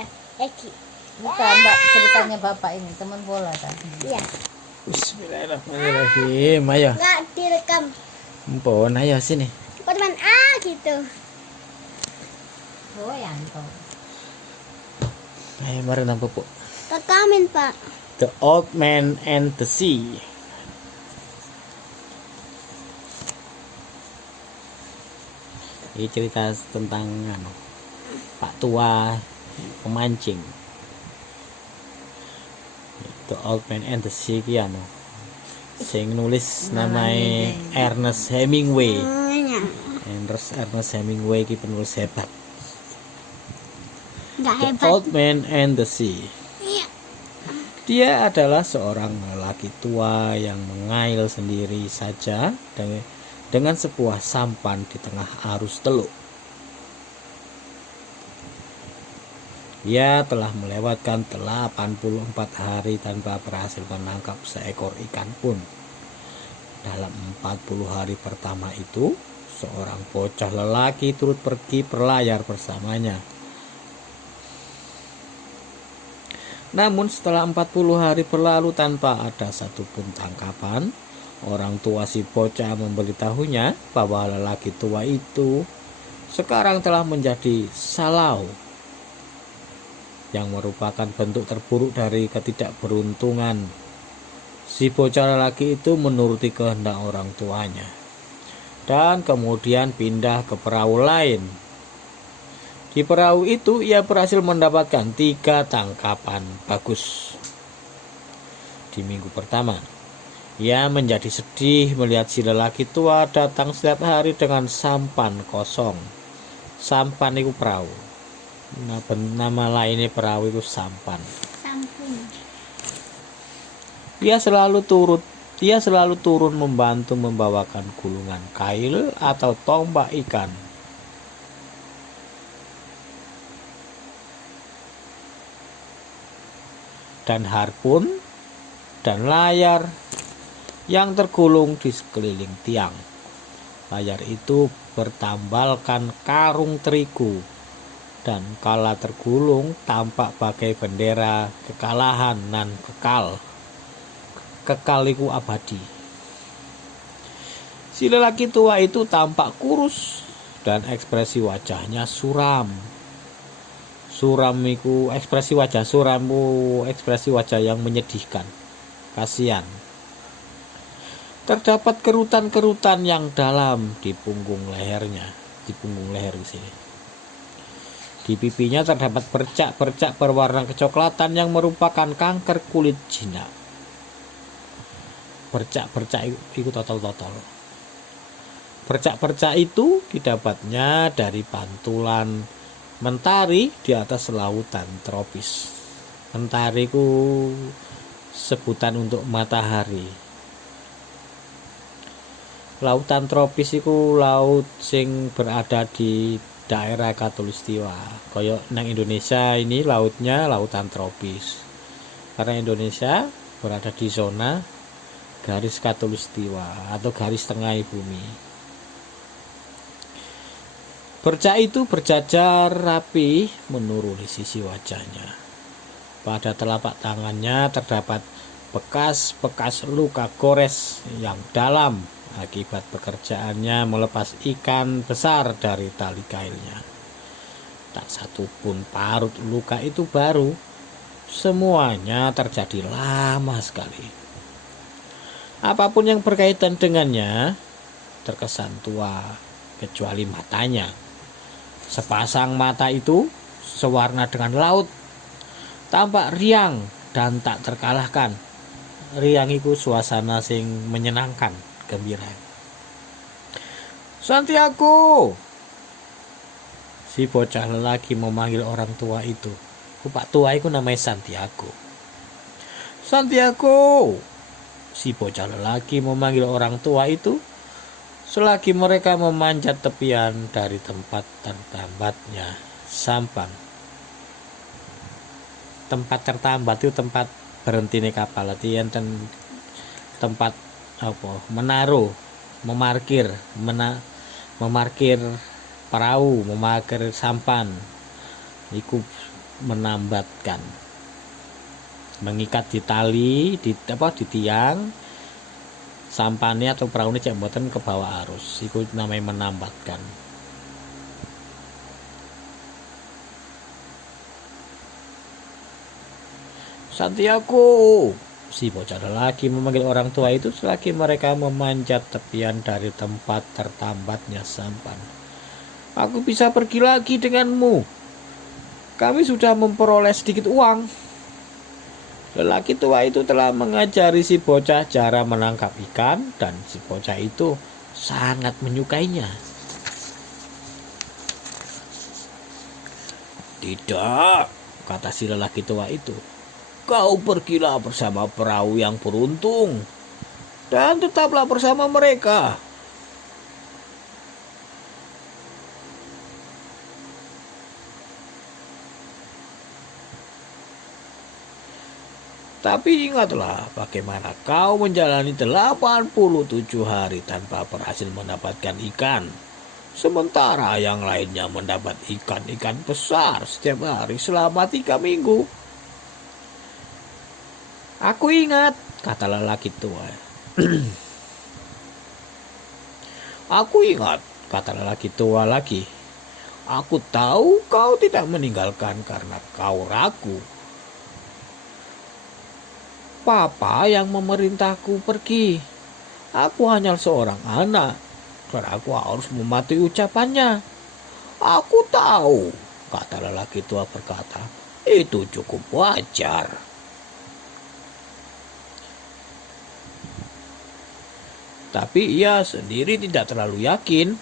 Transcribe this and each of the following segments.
Iya, Eki. Bukan, Mbak, ceritanya Bapak ini, teman bola kan? Iya. Bismillahirrahmanirrahim. Ayo. Nggak direkam. Empon, ayo sini. Cuman gitu. Oh, Yanto. Ayo mari nang pupuk. Rekamin, Pak. The Old Man and the Sea. Ini cerita tentang Pak tua pemancing. The Old Man and the Sea ki sing nulis namanya Ernest Hemingway. Iya. Ernest Hemingway ki penulis hebat. Nggak The hebat. Old Man and the Sea. Iya. Dia adalah seorang lelaki tua yang mengail sendiri saja dengan sebuah sampan di tengah arus teluk. Dia telah melewatkan 84 hari tanpa berhasil menangkap seekor ikan pun. Dalam 40 hari pertama itu, seorang bocah lelaki turut pergi berlayar bersamanya. Namun setelah 40 hari berlalu tanpa ada satupun tangkapan, orang tua si bocah memberitahunya bahwa lelaki tua itu sekarang telah menjadi salau, yang merupakan bentuk terburuk dari ketidakberuntungan. Si bocah lelaki itu menuruti kehendak orang tuanya dan kemudian pindah ke perahu lain. Di perahu itu ia berhasil mendapatkan 3 tangkapan bagus. Di minggu pertama, ia menjadi sedih melihat si lelaki tua datang setiap hari dengan sampan kosong. Sampan itu perahu. Nama lainnya perahu itu sampan. Sampun. Dia selalu turun membantu membawakan gulungan kail atau tombak ikan. Dan harpun dan layar yang tergulung di sekeliling tiang. Layar itu bertambalkan karung terigu, dan kala tergulung tampak bagai bendera kekalahan nan kekal. Kekal iku abadi. Si lelaki tua itu tampak kurus dan ekspresi wajahnya suram. Suram iku ekspresi wajah suram, ekspresi wajah yang menyedihkan. Kasihan. Terdapat kerutan-kerutan yang dalam di punggung lehernya, di punggung leher di sini. Di pipinya terdapat bercak-bercak berwarna kecoklatan yang merupakan kanker kulit jinak. Bercak-bercak itu total. Bercak-bercak itu didapatnya dari pantulan mentari di atas lautan tropis. Mentari itu sebutan untuk matahari. Lautan tropis itu laut sing berada di daerah Khatulistiwa. Kayak nang Indonesia ini lautnya lautan tropis. Karena Indonesia berada di zona garis Khatulistiwa atau garis tengah bumi. Bercak itu berjajar rapi menuruni sisi wajahnya. Pada telapak tangannya terdapat bekas-bekas luka gores yang dalam akibat pekerjaannya melepas ikan besar dari tali kailnya. Tak satu pun parut luka itu baru. Semuanya terjadi lama sekali. Apapun yang berkaitan dengannya terkesan tua, kecuali matanya. Sepasang mata itu sewarna dengan laut, tampak riang dan tak terkalahkan. Riang itu suasana sing menyenangkan, gembira. Santiago, si bocah lelaki memanggil orang tua itu. Pak tua itu namanya Santiago. Santiago, si bocah lelaki memanggil orang tua itu selagi mereka memanjat tepian dari tempat tertambatnya sampan. Tempat tertambat itu tempat berhentinya kapal, artinya tempat menaruh, memarkir perahu, memarkir sampan. Iku menambatkan, mengikat di tali di tiang sampane atau perahu cek mboten ke bawah arus, iku namanya menambatkan. Santiago, si bocah lelaki memanggil orang tua itu selagi mereka memanjat tepian dari tempat tertambatnya sampan. Aku bisa pergi lagi denganmu. Kami sudah memperoleh sedikit uang. Lelaki tua itu telah mengajari si bocah cara menangkap ikan dan si bocah itu sangat menyukainya. Tidak, kata si lelaki tua itu. Kau pergilah bersama perahu yang beruntung dan tetaplah bersama mereka. Tapi ingatlah bagaimana kau menjalani 87 hari tanpa berhasil mendapatkan ikan. Sementara yang lainnya mendapat ikan-ikan besar setiap hari selama 3 minggu. Aku ingat, kata lelaki tua. Aku ingat, kata lelaki tua lagi. Aku tahu kau tidak meninggalkan karena kau ragu. Papa yang memerintahku pergi. Aku hanya seorang anak, dan aku harus mematuhi ucapannya. Aku tahu, kata lelaki tua berkata. Itu cukup wajar. Tapi ia sendiri tidak terlalu yakin.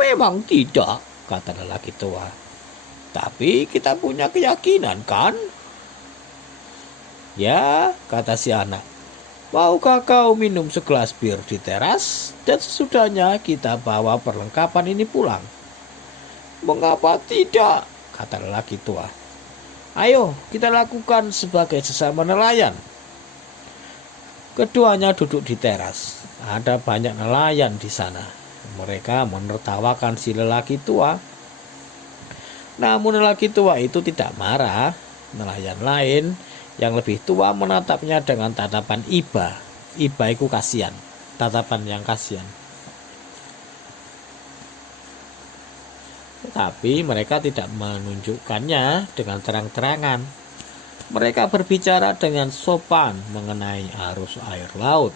Memang tidak, kata lelaki tua. Tapi kita punya keyakinan, kan? Ya, kata si anak. Maukah kau minum segelas bir di teras? Dan sesudahnya kita bawa perlengkapan ini pulang. Mengapa tidak? Kata lelaki tua. Ayo, kita lakukan sebagai sesama nelayan. Keduanya duduk di teras. Ada banyak nelayan di sana. Mereka menertawakan si lelaki tua. Namun lelaki tua itu tidak marah. Nelayan lain yang lebih tua menatapnya dengan tatapan iba. Iba itu kasihan. Tatapan yang kasihan. Tetapi mereka tidak menunjukkannya dengan terang-terangan. Mereka berbicara dengan sopan mengenai arus air laut,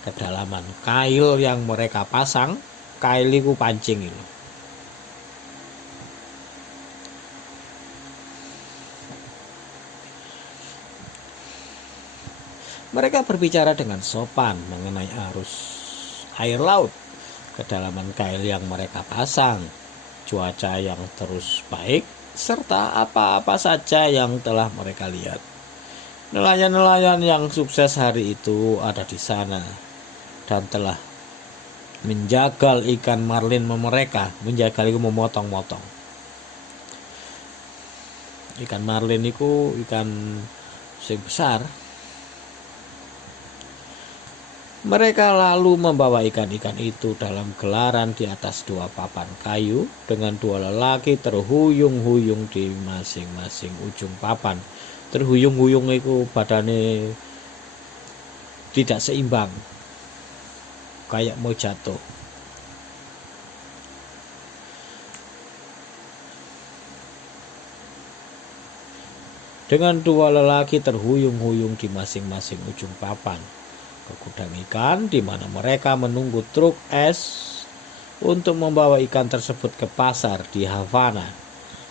kedalaman kail yang mereka pasang. Kail itu pancing itu. Mereka berbicara dengan sopan mengenai arus air laut, kedalaman kail yang mereka pasang, cuaca yang terus baik, serta apa-apa saja yang telah mereka lihat. Nelayan-nelayan yang sukses hari itu ada di sana dan telah menjagal ikan marlin mereka. Menjagal itu memotong-motong. Ikan marlin itu ikan sing besar. Mereka lalu membawa ikan-ikan itu dalam gelaran di atas 2 papan kayu dengan 2 lelaki terhuyung-huyung di masing-masing ujung papan. Terhuyung-huyung itu badannya tidak seimbang, kayak mau jatuh. Dengan 2 lelaki terhuyung-huyung di masing-masing ujung papan ke gudang ikan, di mana mereka menunggu truk es untuk membawa ikan tersebut ke pasar di Havana.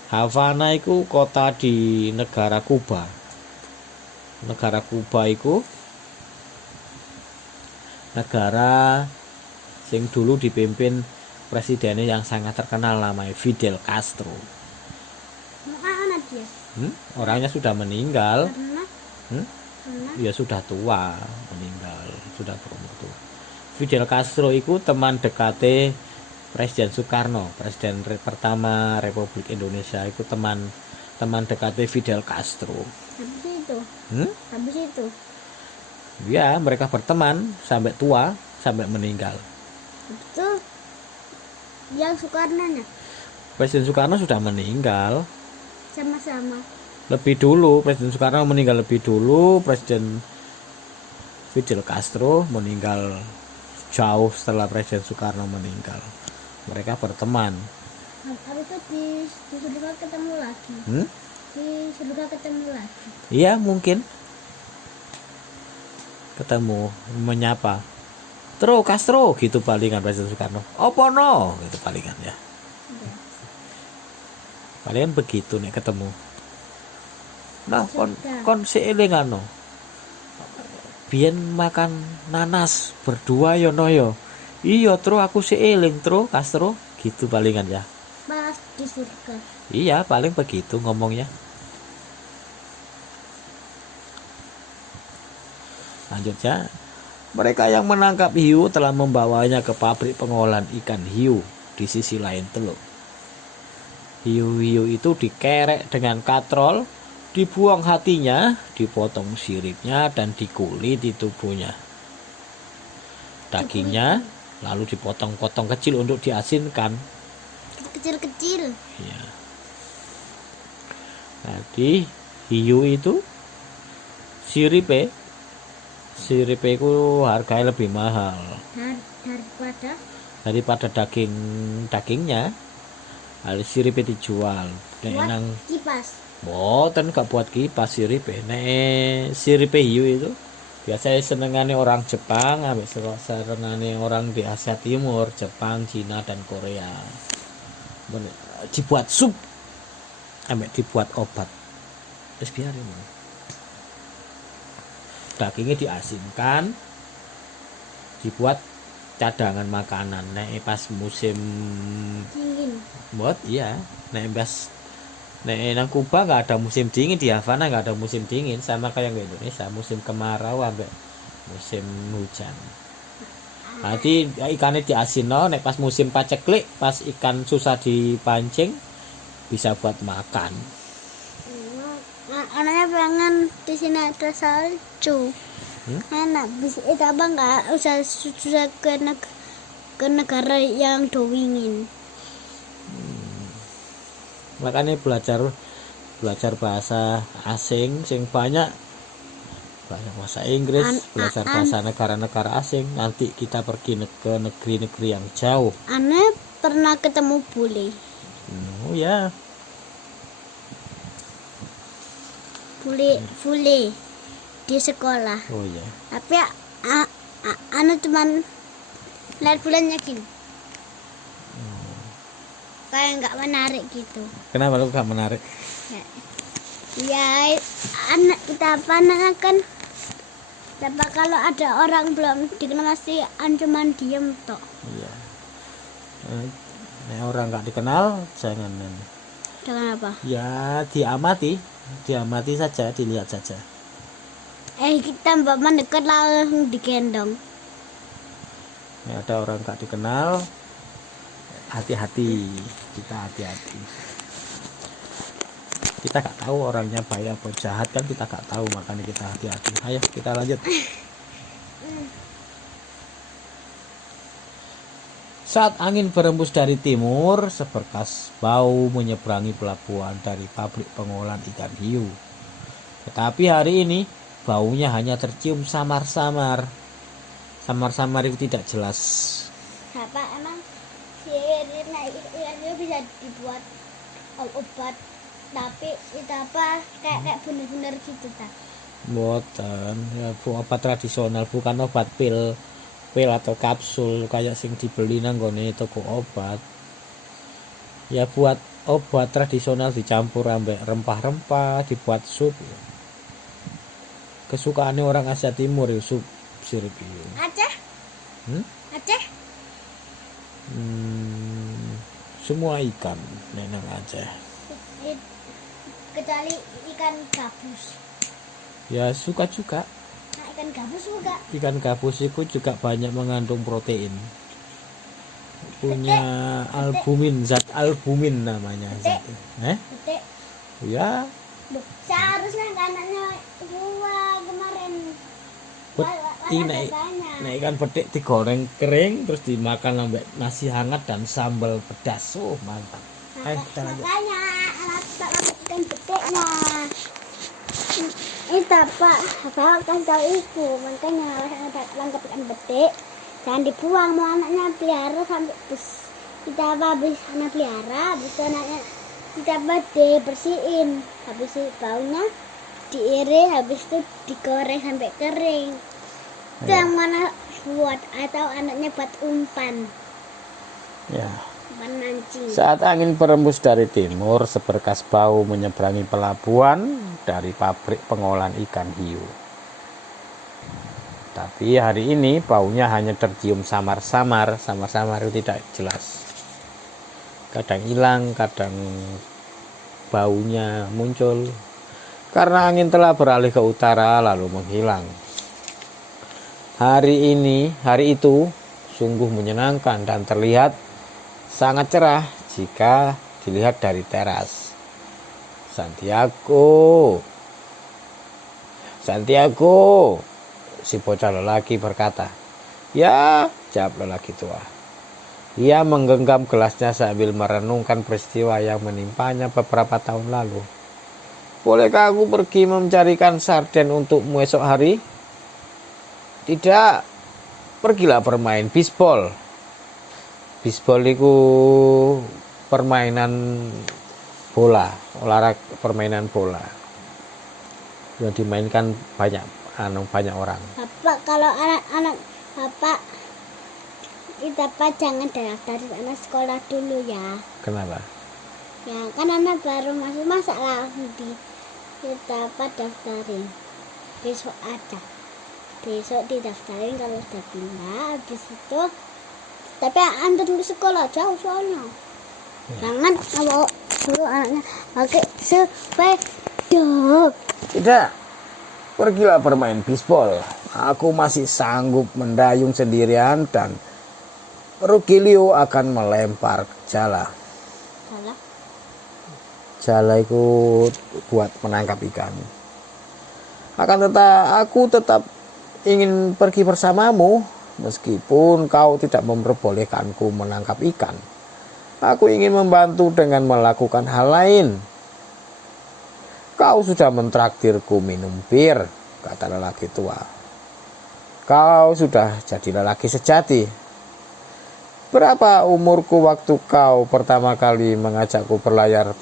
Havana itu kota di negara Kuba. Negara Kuba itu negara sing dulu dipimpin presidennya yang sangat terkenal namanya Fidel Castro. Mana dia? Orangnya sudah meninggal. Karena Ya sudah tua, meninggal, sudah berumur tua. Fidel Castro itu teman dekatnya Presiden Soekarno, presiden pertama Republik Indonesia. Itu teman dekatnya Fidel Castro. habis itu. Habis itu. Ya, mereka berteman sampai tua, sampai meninggal. Habis itu yang Soekarno-nya. Presiden Soekarno sudah meninggal. sama-sama. Lebih dulu Presiden Soekarno meninggal lebih dulu, Presiden Fidel Castro meninggal jauh setelah Presiden Soekarno meninggal. Mereka berteman. Habis itu di surga ketemu lagi. Di surga ketemu lagi. Iya mungkin ketemu menyapa Castro gitu palingan Presiden Soekarno. Opo no gitu palingan ya. Palingan begitu nih ketemu. Nah kon seeling no. Biyen makan nanas berdua yo no yo. Iya tro aku seeling tro Castro gitu palingan ya. Pas di surga. Iya paling begitu ngomongnya. Lanjutnya, mereka yang menangkap hiu telah membawanya ke pabrik pengolahan ikan hiu di sisi lain teluk. Hiu-hiu itu dikerek dengan katrol, dibuang hatinya, dipotong siripnya dan dikuliti tubuhnya. Dagingnya lalu dipotong-potong kecil untuk diasinkan. Kecil-kecil. Ya. Jadi hiu itu siripe itu harganya lebih mahal daripada dagingnya. Harus siripe dijual. Buat kipas. Boten gak buat kipas siripe. Nek siripe hiu itu biasanya senengane orang Jepang, ambek senengane orang di Asia Timur, Jepang, Cina dan Korea. Dibuat sup, ambek dibuat obat. Terus biarin. Dagingnya diasinkan, dibuat cadangan makanan. Nek pas musim dingin. Buat iya. Nek nang Kuba nggak ada musim dingin, di Havana nggak ada musim dingin, sama kayak di Indonesia musim kemarau sampai musim hujan. Nanti ikannya diasino, nek pas musim paceklik, pas ikan susah dipancing bisa buat makan. Anaknya pengen di sini ada salju. Enak, bisa itu apa nggak usah susah ke negara yang dingin. Makanya belajar bahasa asing sing banyak, belajar bahasa Inggris, belajar bahasa negara-negara asing. Nanti kita pergi ke negeri-negeri yang jauh. Aneh pernah ketemu bule. Oh ya. Bule di sekolah. Oh ya. Tapi anu cuman lihat bulannya gini. Kayak nggak menarik gitu. Kenapa lu gak menarik? Ya anak kita kan. Tapi kalau ada orang belum dikenal sih cuman diem tok. Iya. Nah, orang nggak dikenal jangan. Jangan apa? Ya diamati saja, dilihat saja. Kita mbak mendekat langsung digendong. Nah, ada orang nggak dikenal, hati-hati, kita hati-hati. Kita nggak tahu orangnya baik atau jahat kan, kita nggak tahu, makanya kita hati-hati. Ayo kita lanjut. Saat angin berembus dari timur, seberkas bau menyeberangi pelabuhan dari pabrik pengolahan ikan hiu. Tetapi hari ini baunya hanya tercium samar-samar. Samar-samar itu tidak jelas. Apa emang siripnya itu bisa dibuat obat, tapi itu apa kayak bener-bener gitu tak? Boten, ya obat tradisional, bukan obat pil atau kapsul kayak sing dibeli nang gone toko obat. Ya buat obat tradisional dicampur ambek rempah-rempah, dibuat sup. Kesukaannya orang Asia Timur ya sup sirip itu. Aceh? Aceh? Semua ikan nenang Aceh. Kecuali ikan gabus. Ya suka juga. Nah, ikan gabus juga. Ikan gabus itu juga banyak mengandung protein. Punya albumin, zat albumin namanya. Zat. Betek. Ya. Seharusnya anaknya gua kemarin. Ikan petik digoreng kering terus dimakan sampai nasi hangat dan sambal pedas. Oh, mantap. Ayo kita lanjut. Makanya alat ikan yang betiknya. Ini Bapak kan tahu itu, makanya langkap ikan betik jangan dibuang, mau anaknya pelihara sampai kita habis anak pelihara, habis itu anaknya kita dibersihin, habis itu baunya diiris, habis itu digoreng sampai kering. Itu yang mana buat atau anaknya buat umpan. Ya. Umpan mancing. Saat angin berembus dari timur, seberkas bau menyeberangi pelabuhan dari pabrik pengolahan ikan hiu. Tapi hari ini baunya hanya tercium samar-samar itu tidak jelas. Kadang hilang, kadang baunya muncul. Karena angin telah beralih ke utara lalu menghilang. Hari itu sungguh menyenangkan dan terlihat sangat cerah jika dilihat dari teras. Santiago, si bocah lelaki berkata. Ya, jawab lelaki tua. Ia menggenggam gelasnya sambil merenungkan peristiwa yang menimpanya beberapa tahun lalu. Bolehkah aku pergi mencarikan sarden untukmu esok hari? Tidak, pergilah bermain bisbol. Bisbol itu permainan bola, olahraga permainan bola yang dimainkan banyak orang. Bapak, kalau anak-anak Bapak kita jangan daftarin anak sekolah dulu ya. Kenapa? Ya kan anak baru masuk, masa langsung kita daftarin besok aja. Besok didaftarin kalau udah pindah, habis itu tapi antar dulu sekolah jauh soalnya. Jangan kalau dulu anaknya pakai sepeda. Tidak, pergilah bermain bisbol. Aku masih sanggup mendayung sendirian dan Rugilio akan melempar jala. Jala itu buat menangkap ikan. Aku tetap ingin pergi bersamamu, meskipun kau tidak memperbolehkanku menangkap ikan. Aku ingin membantu dengan melakukan hal lain. Kau sudah mentraktirku minum bir, kata lelaki tua. Kau sudah jadi lelaki sejati. Berapa umurku waktu kau pertama kali mengajakku berlayar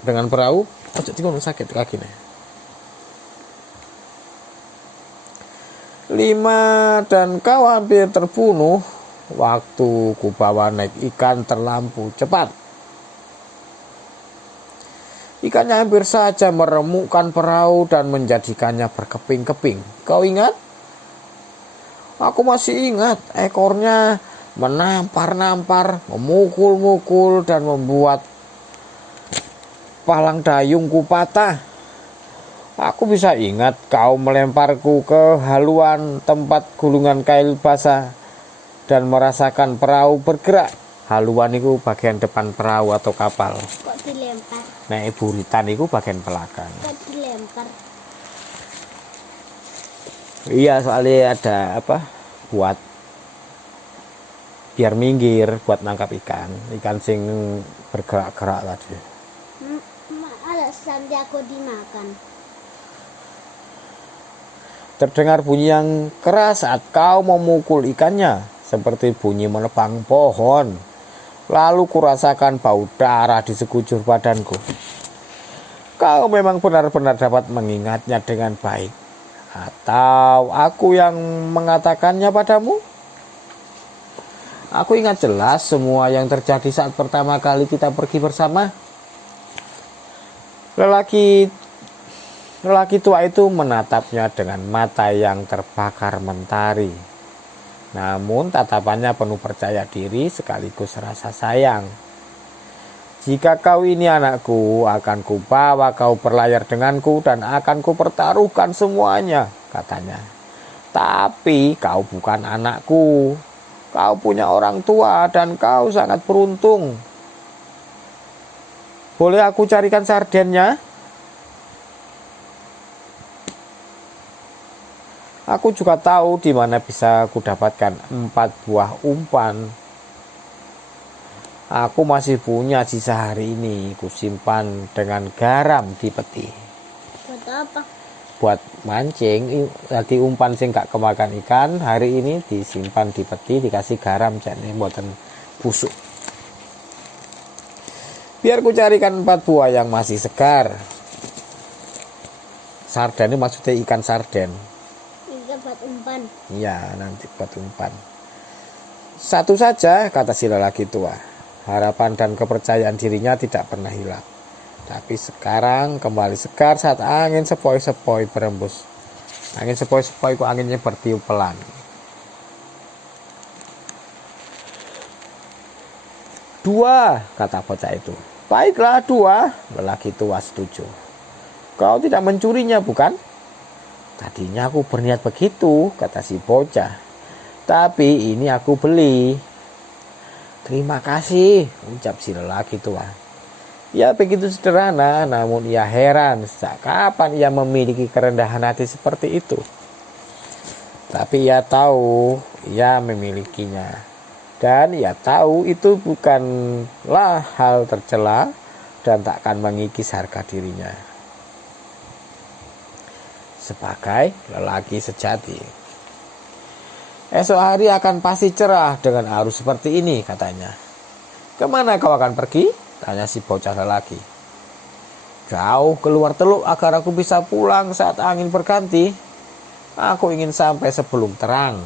dengan perahu? Ojo dikono sakit kakinya. 5 dan kau hampir terbunuh waktu ku bawa naik ikan terlampau cepat. Ikannya hampir saja meremukkan perahu dan menjadikannya berkeping-keping. Kau ingat? Aku masih ingat, ekornya menampar-nampar, memukul-mukul dan membuat palang dayungku patah. Aku bisa ingat kau melemparku ke haluan tempat gulungan kail basah dan merasakan perahu bergerak. Haluan itu bagian depan perahu atau kapal. Kok dilempar? Nah, buritan itu bagian belakang. Kok dilempar? Iya, soalnya ada buat biar minggir, buat nangkap ikan sing bergerak-gerak tadi. Ada Santiago dimakan. Terdengar bunyi yang keras saat kau memukul ikannya, seperti bunyi menebang pohon. Lalu kurasakan bau darah di sekujur badanku. Kau memang benar-benar dapat mengingatnya dengan baik. Atau aku yang mengatakannya padamu? Aku ingat jelas semua yang terjadi saat pertama kali kita pergi bersama. Lelaki tua itu menatapnya dengan mata yang terbakar mentari. Namun tatapannya penuh percaya diri sekaligus rasa sayang. Jika kau ini anakku, akan kubawa kau berlayar denganku dan akan kupertaruhkan semuanya, katanya. Tapi kau bukan anakku. Kau punya orang tua dan kau sangat beruntung. Boleh aku carikan sardennya? Aku juga tahu di mana bisa kudapatkan 4 buah umpan. Aku masih punya sisa hari ini, ku simpan dengan garam di peti. Buat apa? Buat mancing, tadi umpan sing gak kemakan ikan, hari ini disimpan di peti, dikasih garam jane mboten busuk. Biar ku carikan 4 buah yang masih segar. Sarden ini maksudnya ikan sarden. Iya buat umpan. Iya, nanti buat umpan. Satu saja, kata si lelaki tua. Harapan dan kepercayaan dirinya tidak pernah hilang. Tapi sekarang kembali segar saat angin sepoi-sepoi berembus. Angin sepoi-sepoi kok anginnya bertiup pelan. 2, kata bocah itu. Baiklah 2, lelaki tua setuju. Kau tidak mencurinya bukan? Tadinya aku berniat begitu, kata si bocah. Tapi ini aku beli. Terima kasih, ucap si lelaki tua. Ya begitu sederhana, namun ia heran sejak kapan ia memiliki kerendahan hati seperti itu. Tapi ia tahu ia memilikinya. Dan ia tahu itu bukanlah hal tercela dan takkan mengikis harga dirinya sebagai lelaki sejati. Esok hari akan pasti cerah dengan arus seperti ini, katanya. Kemana kau akan pergi? Tanya si bocah lelaki. Jauh keluar teluk agar aku bisa pulang saat angin berganti. Aku ingin sampai sebelum terang.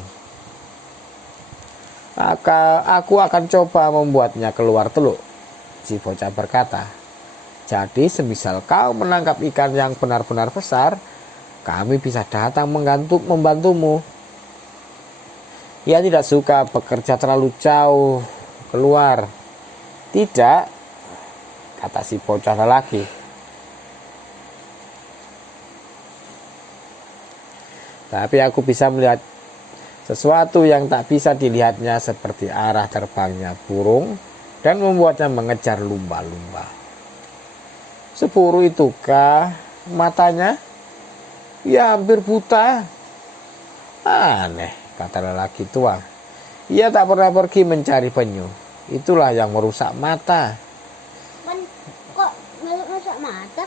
Aku akan coba membuatnya keluar teluk, si bocah berkata. Jadi semisal kau menangkap ikan yang benar-benar besar, kami bisa datang membantumu. Ia tidak suka bekerja terlalu jauh keluar. Tidak, kata si bocah lelaki. Tapi aku bisa melihat sesuatu yang tak bisa dilihatnya seperti arah terbangnya burung dan membuatnya mengejar lumba-lumba. Sepuru itukah matanya? Ia hampir buta. Aneh, kata lelaki tua. Ia tak pernah pergi mencari penyu. Itulah yang merusak mata. Kok merusak mata?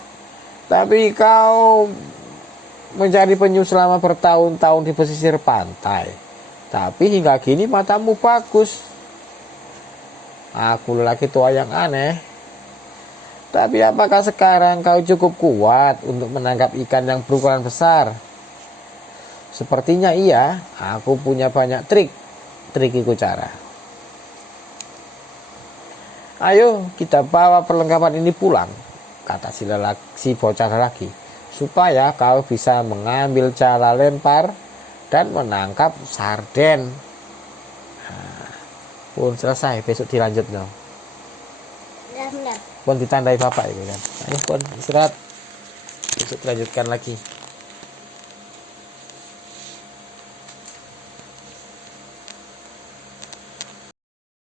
Tapi kau mencari penyu selama bertahun-tahun di pesisir pantai. Tapi hingga kini matamu bagus. Aku lelaki tua yang aneh. Tapi apakah sekarang kau cukup kuat untuk menangkap ikan yang berukuran besar? Sepertinya iya, aku punya banyak trikiku cara. Ayo kita bawa perlengkapan ini pulang, kata si bocah lelaki, supaya kau bisa mengambil cala lempar dan menangkap sarden. Nah, pun selesai, besok dilanjut no. Benar. Pun ditandai bapak itu kan. Ayo pun istirahat, besok dilanjutkan lagi.